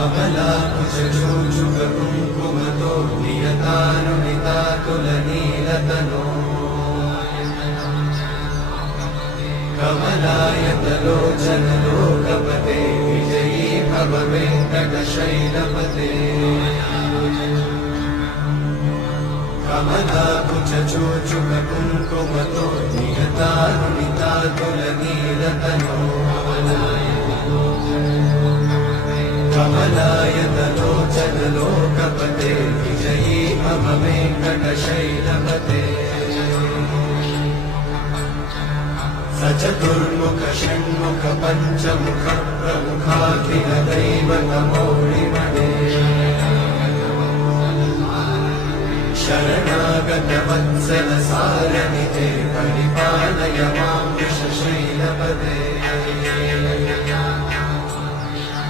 कमलाकुचूचुककुङ्कुमतो नियतानुनितातुलनीलतनो कमलायतलोचनलोकपते विजयी भव वेङ्कटशैलपते कमलाकुचूचुककुङ्कुमतो नियतानुनितातुलनीलतनो कमलायतलोचनलोकपते विजयी भव वेङ्कटशैलपते सचतुर्मुख षण्मुख पञ्चमुख प्रमुखाखिलदैवतमौलिमणे शरणागतवत्सल सारनिते परिपालय मां वृषशैलपते